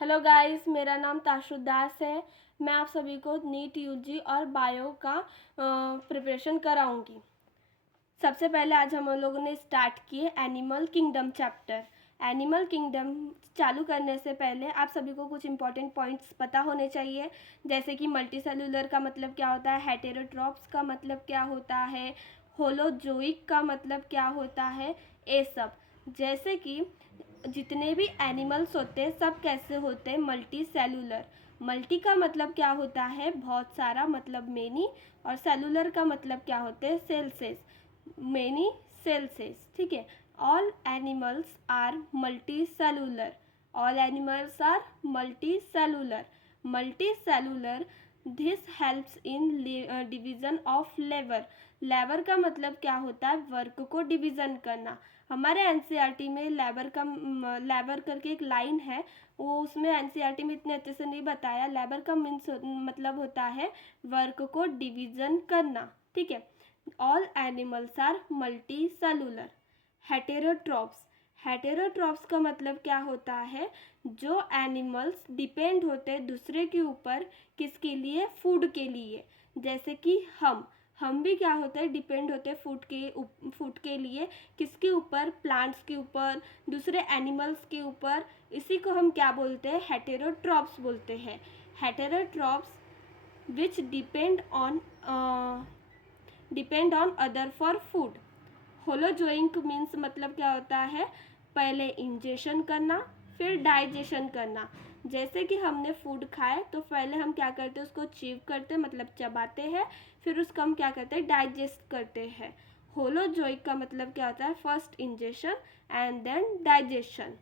Hello guys, मेरा नाम ताशु दास है। मैं आप सभी को नीट यूजी और बायो का प्रिपरेशन कराऊंगी। सबसे पहले आज हम लोगों ने स्टार्ट किए animal kingdom chapter. Animal kingdom चालू करने से पहले आप सभी को कुछ इंपॉर्टेंट पॉइंट्स पता होने चाहिए, जैसे कि मल्टीसेलुलर का मतलब क्या होता है, हेटेरोट्रॉप्स का मतलब क्या होता है, होलोजोइक का मतलब क्या होता है, ये सब। जैसे कि जितने भी एनिमल्स होते हैं सब कैसे होते हैं, मल्टी सेलुलर। मल्टी का मतलब क्या होता है, बहुत सारा, मतलब मेनी। और सेलुलर का मतलब क्या होते हैं, सेल्सेस, मेनी सेल्सेस। ठीक है। All animals are multi cellular. All animals are multi cellular. Multi cellular, this helps in division of labour. Labour का मतलब क्या होता है, वर्क को डिवीजन करना। हमारे एनसीईआरटी में लेबर करके एक लाइन है, वो उसमें एनसीईआरटी में इतने अच्छे से नहीं बताया। लेबर का मीन्स मतलब होता है वर्क को डिवीजन करना। ठीक है। All animals are multi cellular. Heterotrophs. Heterotrophs का मतलब क्या होता है, जो एनिमल्स डिपेंड होते हैं दूसरे के ऊपर, किसके लिए, फूड के लिए। जैसे कि हम भी क्या होते हैं, डिपेंड होते हैं फूड के लिए, किसके ऊपर, प्लांट्स के ऊपर, दूसरे एनिमल्स के ऊपर। इसी को हम क्या बोलते हैं, हेटेरोट्रॉप्स बोलते हैं। Heterotrophs which depend on other for food. Holozoic means मतलब क्या होता है, पहले इंजेशन करना फिर डाइजेशन करना। जैसे कि हमने फूड खाए तो पहले हम क्या करते हैं, उसको चीव करते हैं, मतलब चबाते हैं, फिर उसको हम क्या करते हैं, डाइजेस्ट करते हैं। होलोजोइक का मतलब क्या होता है, first ingestion and then digestion.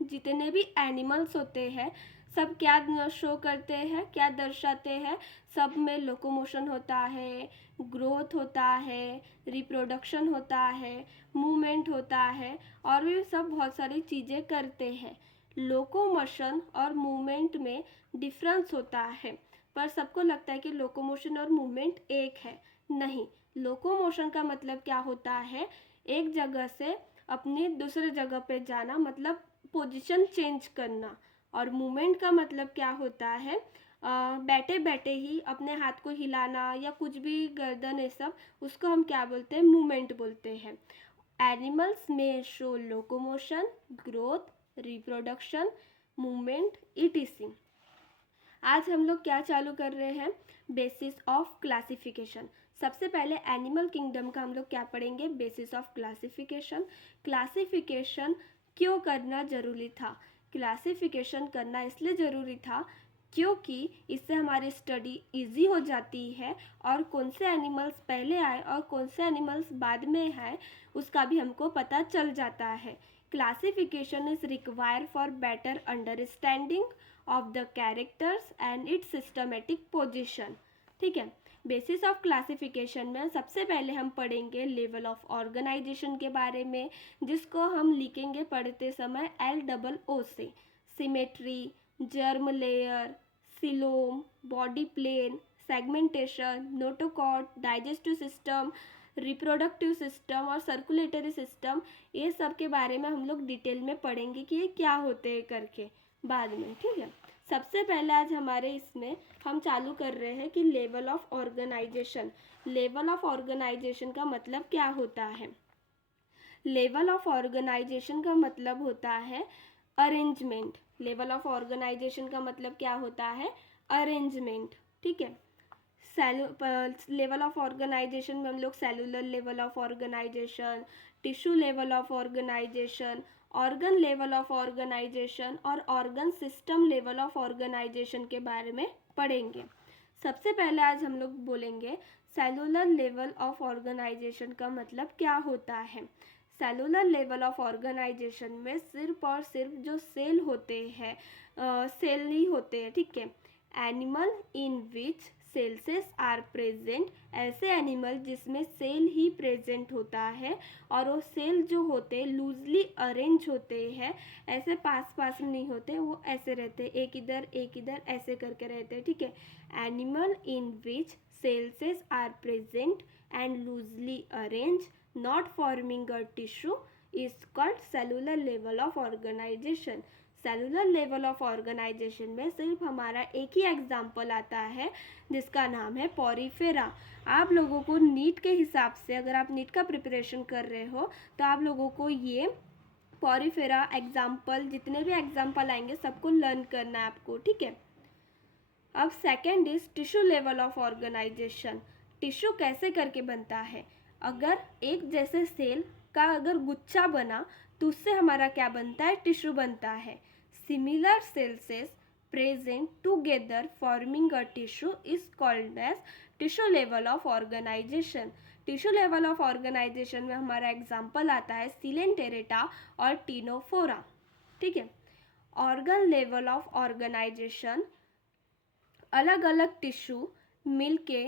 जितने भी एनिमल्स होते हैं सब क्या शो करते हैं, क्या दर्शाते हैं, सब में लोकोमोशन होता है, ग्रोथ होता है, रिप्रोडक्शन होता है, मूवमेंट होता है, और भी सब बहुत सारी चीज़ें करते हैं। लोकोमोशन और मूवमेंट में डिफरेंस होता है, पर सबको लगता है कि लोकोमोशन और मूवमेंट एक है। नहीं, लोकोमोशन का मतलब क्या होता है, एक जगह से अपनी दूसरे जगह पे जाना, मतलब पोजीशन चेंज करना। और मूवमेंट का मतलब क्या होता है, बैठे बैठे ही अपने हाथ को हिलाना या कुछ भी, गर्दन, ये सब, उसको हम क्या बोलते हैं, मूवमेंट बोलते हैं। एनिमल्स में show locomotion, growth, reproduction, movement, etc. आज हम लोग क्या चालू कर रहे हैं, बेसिस ऑफ क्लासिफिकेशन। सबसे पहले एनिमल किंगडम का हम लोग क्या पढ़ेंगे, बेसिस ऑफ क्लासिफिकेशन। क्लासिफिकेशन क्यों करना ज़रूरी था, क्लासिफिकेशन करना इसलिए ज़रूरी था क्योंकि इससे हमारी स्टडी इजी हो जाती है, और कौन से एनिमल्स पहले आए और कौन से एनिमल्स बाद में आए उसका भी हमको पता चल जाता है। Classification is require for better understanding of the characters and it's systematic position. ठीक है। बेसिस ऑफ क्लासिफिकेशन में सबसे पहले हम पढ़ेंगे लेवल ऑफ ऑर्गेनाइजेशन के बारे में, जिसको हम लिखेंगे पढ़ते समय LOO से। Symmetry, germ layer, coelom, body plan, segmentation, notochord, digestive system, reproductive system और सर्कुलेटरी सिस्टम, ये सब के बारे में हम लोग डिटेल में पढ़ेंगे कि ये क्या होते हैं करके बाद में। ठीक है। सबसे पहले आज हमारे इसमें हम चालू कर रहे हैं कि level of organisation. Level of organisation का मतलब क्या होता है, लेवल ऑफ ऑर्गेनाइजेशन का मतलब होता है अरेंजमेंट। लेवल ऑफ ऑर्गेनाइजेशन का मतलब क्या होता है, अरेंजमेंट। ठीक है। लेवल ऑफ ऑर्गेनाइजेशन में हम लोग cellular level of organisation, tissue level of organisation, organ level of organisation और organ system level of organisation के बारे में पढ़ेंगे। सबसे पहले आज हम लोग बोलेंगे सेलुलर लेवल ऑफ ऑर्गेनाइजेशन का मतलब क्या होता है। सेलुलर लेवल ऑफ ऑर्गेनाइजेशन में सिर्फ और सिर्फ जो सेल होते हैं, सेल नहीं होते हैं। ठीक है। Animal in which cells are present, ऐसे एनिमल जिसमें सेल ही प्रेजेंट होता है, और वो सेल जो होते हैं लूजली अरेंज होते हैं, ऐसे पास पास में नहीं होते, वो ऐसे रहते हैं, एक इधर ऐसे करके रहते हैं। ठीक है। Animal in which cells are present and loosely arrange, not forming a tissue, is called cellular level of organisation. Cellular level of organisation में सिर्फ हमारा एक ही एग्जाम्पल आता है जिसका नाम है पॉरीफेरा। आप लोगों को नीट के हिसाब से, अगर आप नीट का प्रिपरेशन कर रहे हो तो आप लोगों को ये पॉरीफेरा एग्जाम्पल, जितने भी एग्जाम्पल आएंगे सबको लर्न करना है आपको, ठीक है। अब second is tissue level of organisation. Tissue कैसे करके बनता है? अगर एक जैसे सेल का अगर गुच्छा बना तो उससे हमारा क्या बनता है? टिश्यू बनता है। Similar cells present together forming a tissue is called as tissue level of organisation. Tissue level of organisation में हमारा एग्जाम्पल आता है सिलेंटेरेटा और टीनोफोरा, ठीक है। ऑर्गन लेवल ऑफ ऑर्गेनाइजेशन, अलग अलग टिश्यू मिलके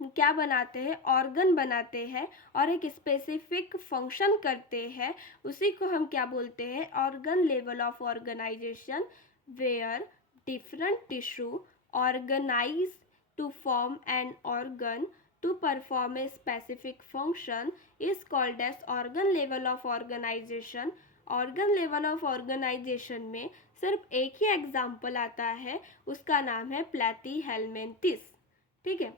क्या बनाते हैं? ऑर्गन बनाते हैं और एक स्पेसिफिक फंक्शन करते हैं, उसी को हम क्या बोलते हैं? Organ level of organisation, where different tissue organise to form an organ to perform a specific function is called as organ level of organization। organ level of organization में सिर्फ एक ही एग्जाम्पल आता है, उसका नाम है प्लैथीहेल्मिन्थिस, ठीक है।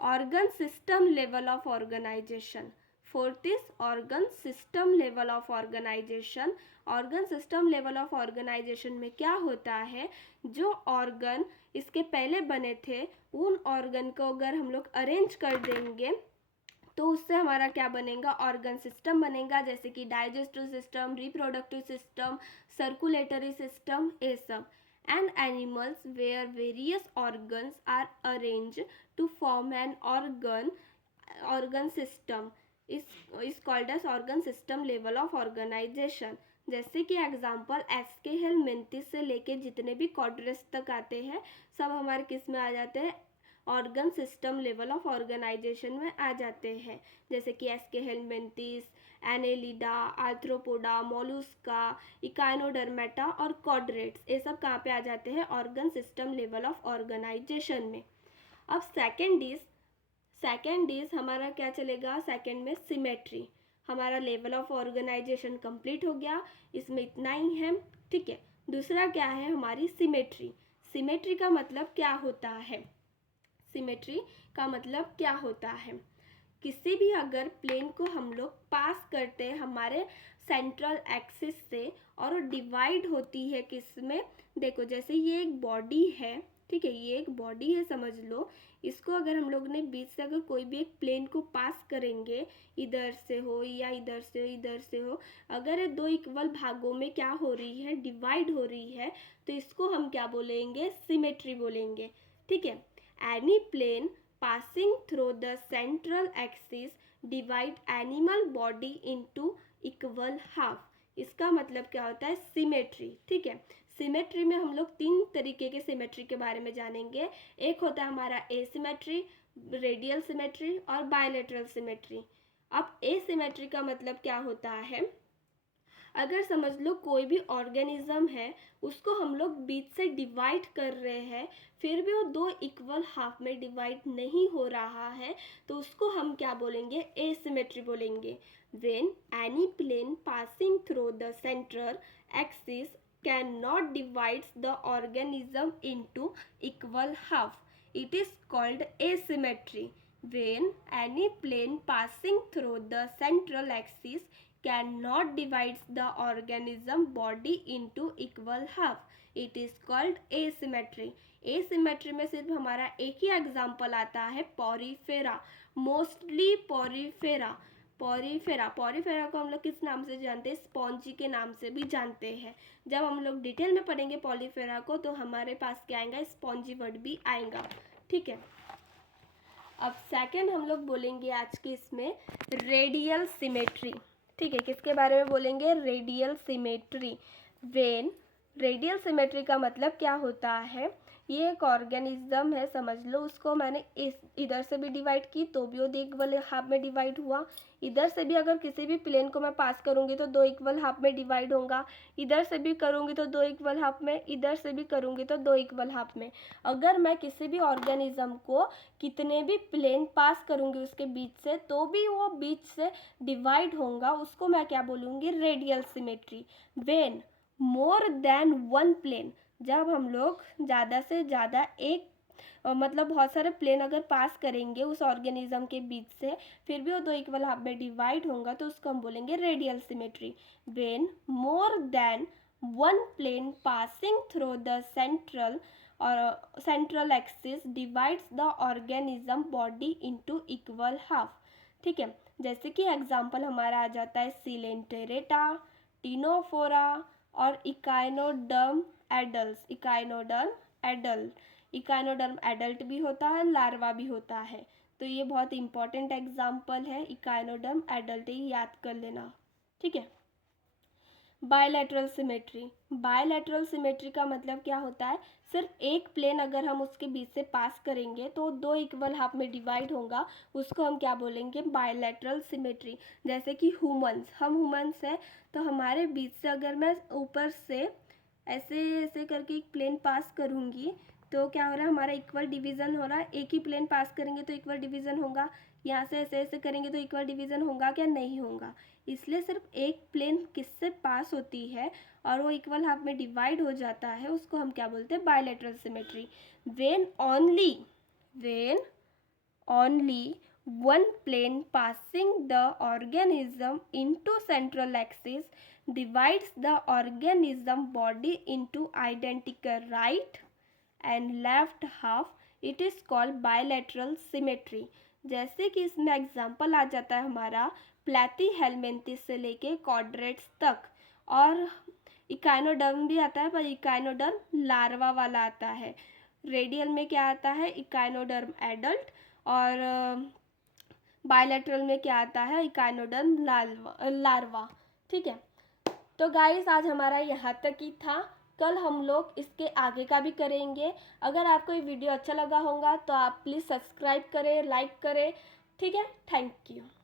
Organ system level of organisation, fourth is organ system level of organisation. Organ system level of organisation में क्या होता है? जो ऑर्गन इसके पहले बने थे उन ऑर्गन को अगर हम लोग अरेंज कर देंगे तो उससे हमारा क्या बनेगा? ऑर्गन सिस्टम बनेगा, जैसे कि digestive system, reproductive system, circulatory system, ये सब। And animals where various organs are arrange to form an organ system is called as organ system level of organisation. जैसे कि एग्जाम्पल एस्केहेलमिन्थिस से लेके जितने भी कॉर्डेरस तक आते हैं सब हमारे किस में आ जाते हैं? Organ system level of organisation में आ जाते हैं। जैसे कि Aschelminthes, Annelida, Arthropoda, Mollusca, Echinodermata और कॉर्डेट्स, ये सब कहाँ पे आ जाते हैं? Organ system level of organisation में। अब सेकेंड इज हमारा क्या चलेगा? सेकेंड में सिमेट्री। हमारा लेवल ऑफ ऑर्गेनाइजेशन कंप्लीट हो गया, इसमें इतना ही है, ठीक है। दूसरा क्या है? हमारी सिमेट्री। सिमेट्री का मतलब क्या होता है? सिमेट्री का मतलब क्या होता है? किसी भी अगर प्लेन को हम लोग पास करते हैं हमारे सेंट्रल एक्सिस से और डिवाइड होती है किस में? देखो, जैसे ये एक बॉडी है, ठीक है, ये एक बॉडी है समझ लो। इसको अगर हम लोग ने बीच से अगर कोई भी एक प्लेन को पास करेंगे, इधर से हो या इधर से हो, इधर से हो, अगर ये दो इक्वल भागों में क्या हो रही है? डिवाइड हो रही है, तो इसको हम क्या बोलेंगे? सिमेट्री बोलेंगे, ठीक है। Any plane passing through the central axis divide animal body into equal half। इसका मतलब क्या होता है? सिमेट्री, ठीक है। सिमेट्री में हम लोग तीन तरीके के सिमेट्री के बारे में जानेंगे। एक होता है हमारा एसिमेट्री, रेडियल सिमेट्री और बायलेटरल सिमेट्री। अब एसिमेट्री का मतलब क्या होता है? अगर समझ लो कोई भी ऑर्गेनिज्म है, उसको हम लोग बीच से डिवाइड कर रहे हैं, फिर भी वो दो इक्वल हाफ में डिवाइड नहीं हो रहा है, तो उसको हम क्या बोलेंगे? एसिमेट्री बोलेंगे। When any plane passing through the central axis can not divides the organism into equal half, it is called asymmetry। when any plane passing through the central axis cannot divide the organism body into equal half, it is called asymmetry। asymmetry में सिर्फ हमारा एक ही example आता है Porifera, mostly Porifera. Porifera को हम लोग किस नाम से जानते हैं? स्पॉन्जी के नाम से भी जानते हैं। जब हम लोग डिटेल में पढ़ेंगे पॉलीफेरा को तो हमारे पास क्या आएगा? स्पॉन्जी वर्ड भी आएगा, ठीक है। अब सेकंड हम लोग बोलेंगे आज के इसमें रेडियल सिमेट्री, ठीक है। किसके बारे में बोलेंगे? Radial symmetry. When radial symmetry का मतलब क्या होता है? ये एक ऑर्गेनिज्म है समझ लो, उसको मैंने इधर से भी डिवाइड की तो भी वो दो इक्वल हाफ में डिवाइड हुआ, इधर से भी अगर किसी भी प्लेन को मैं पास करूँगी तो दो इक्वल हाफ में डिवाइड होगा, इधर से भी करूँगी तो दो इक्वल हाफ में, इधर से भी करूँगी तो दो इक्वल हाफ में। अगर मैं किसी भी ऑर्गेनिज्म को कितने भी प्लेन पास करूँगी उसके बीच से तो भी वो बीच से डिवाइड होगा, उसको मैं क्या बोलूँगी? Radial symmetry. When more than one plane, जब हम लोग ज़्यादा से ज़्यादा एक मतलब बहुत सारे प्लेन अगर पास करेंगे उस ऑर्गेनिज्म के बीच से, फिर भी वो दो इक्वल हाफ में डिवाइड होगा, तो उसको हम बोलेंगे radial symmetry. When more than one plane passing through the central और central axis divides the organism body into equal half. ठीक है, जैसे कि एग्जांपल हमारा आ जाता है सिलेंटेरेटा, टिनोफोरा और इकाइनोडर्म एडल्ट। इकाइनोडर्म एडल्ट भी होता है, लार्वा भी होता है। तो ये बहुत इंपॉर्टेंट एग्जांपल है, इकाइनोडर्म एडल्ट, ये याद कर लेना। ठीक है। बायलैटरल सिमेट्री, बायलैटरल सिमेट्री का मतलब क्या होता है, सिर्फ एक प्लेन अगर हम उसके बीच से पास करेंगे तो दो इक्वल हाफ में डिवाइड होगा, उसको हम क्या बोलेंगे, बायलैटरल सिमेट्री। जैसे कि ह्यूमंस, हम ह्यूमंस हैं, तो हमारे बीच से अगर मैं ऊपर से ऐसे ऐसे करके एक प्लेन पास करूँगी तो क्या हो रहा है, हमारा इक्वल डिवीज़न हो रहा है। एक ही प्लेन पास करेंगे तो इक्वल डिवीज़न होगा, यहाँ से ऐसे ऐसे करेंगे तो इक्वल डिवीज़न होगा क्या, नहीं होगा। इसलिए सिर्फ एक प्लेन किससे पास होती है और वो इक्वल हाफ में डिवाइड हो जाता है, उसको हम क्या बोलते हैं, bilateral symmetry. When only one plane passing the organism into central axis divides the organism body into identical right and left half, it is called bilateral symmetry। जैसे कि इसमें एग्जाम्पल आ जाता है हमारा प्लैथीहेल्मिन्थिस से लेके कॉर्डेट्स तक, और इकाइनोडर्म भी आता है, पर इकाइनोडर्म लार्वा वाला आता है। रेडियल में क्या आता है, इकाइनोडर्म एडल्ट, और बायलैटरल में क्या आता है, इकाइनोडर्म लार्वा। ठीक है, तो गाइस आज हमारा यहाँ तक ही था, कल हम लोग इसके आगे का भी करेंगे। अगर आपको ये वीडियो अच्छा लगा होगा तो आप प्लीज़ सब्सक्राइब करें, लाइक करें। ठीक है, थैंक यू।